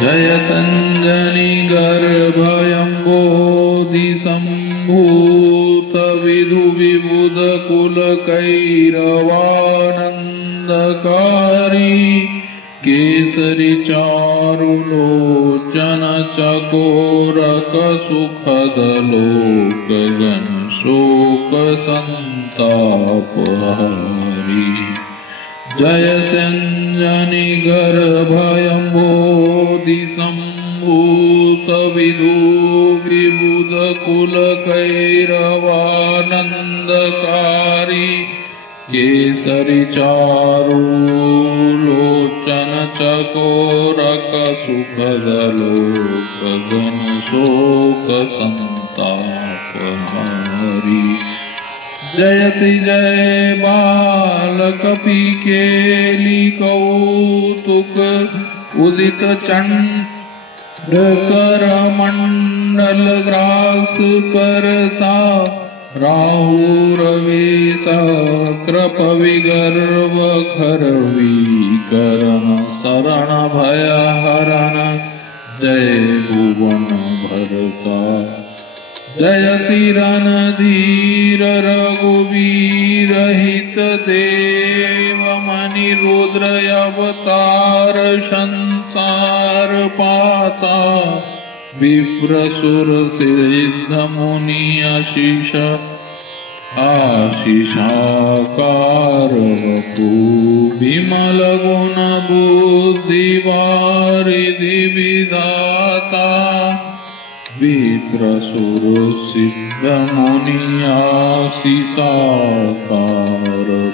जयतञ्जनि गर्भयम्बोधि सम्भूत विधु विबुध कुलकैरवानन्दकारी केसरी चारुलोचन चकोरक सुखद लोकगण शोक संतापहारी जयतञ्जनि गर्भयम्बोधि सम्भूत विधु विबुध कुलकैरवानन्दकारी केसरी चारुलोचन चकोरक सुखद लोकगण शोक संतापहारी जयति जय बालकपिकेली कौतुक उदित चंद्र मंडल ग्रास परता राहुरवेशा कृप विगर्व खरवीकरण शरण भय हरण जय भुवन भरता जयति रणधीर रघुवीर हित देव मणि रुद्र अवतार संसार पाता विप्रसुर सिद्ध मुनि आशीषाकार वपु विमल गुण बुद्धि वारिधि विधाता विप्रसुर सिद्ध मुनि आशीषाकार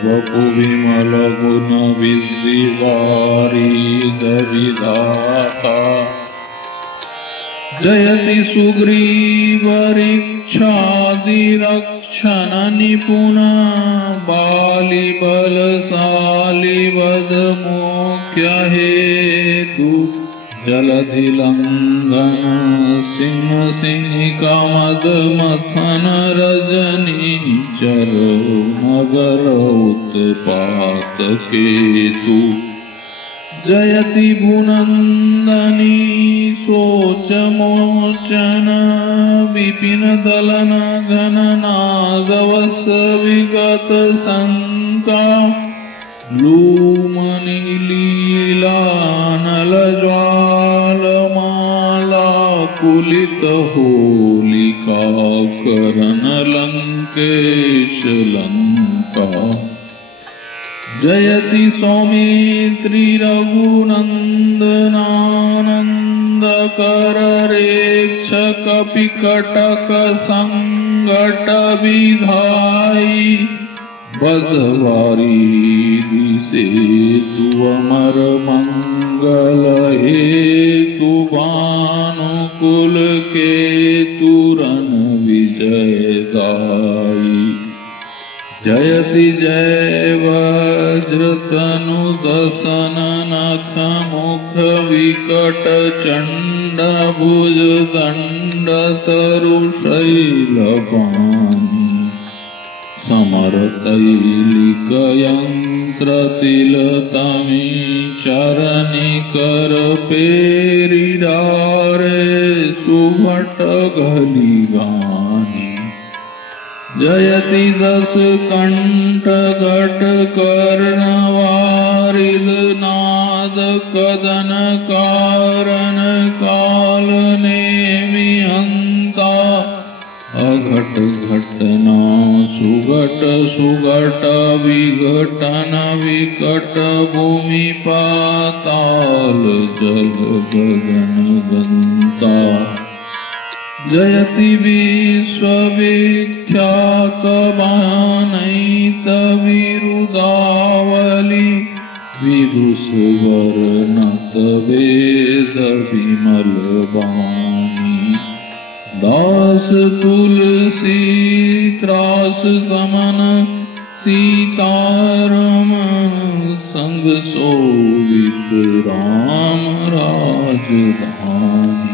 वपु विमल गुण विद्धि वारिधि विधाता जयति सुग्रीवरिक्षादिरक्षण निपुण बाली बलशाली वद मुख्य हेतु जलधि लंघन सिंह सिंहिका मद मथन रजनीचर मगर उत्पात केतु जयति भुनंदनी शोचमोचन विपिन दलन घन नागवस विगत शंका लूमनि लीला नल ज्वालमाला कुलित होलिका करण लंकेश लंका जयति सौमित्री रघुनंदनानंद कर रेक्ष कपि कटक संगट विधाई बदवारी सेतु अमर मंगल हेतु भानुकुल केतु रन विजयदाई जयति जय वज्रतनु दसन नख मुख विकट चंड भुज दंड तरु शैलपाणि समर तैलिक यंत्र तिलतमी चरणी कर पेरी डारे सुभट घली गानी जयति दस कंठ घट कर्ण वारिद नाद कदन कारण काल नेमि हंता अघट घटना सुघट सुघट विघटन विकट भूमि पाताल जल गगन गंता जयति विश्वविख्यात बानैत विरुदावली विदुषवर नत वेद विमल वाणी दास तुलसी त्रास समन सीतारमण संग सोवित राम राजधानी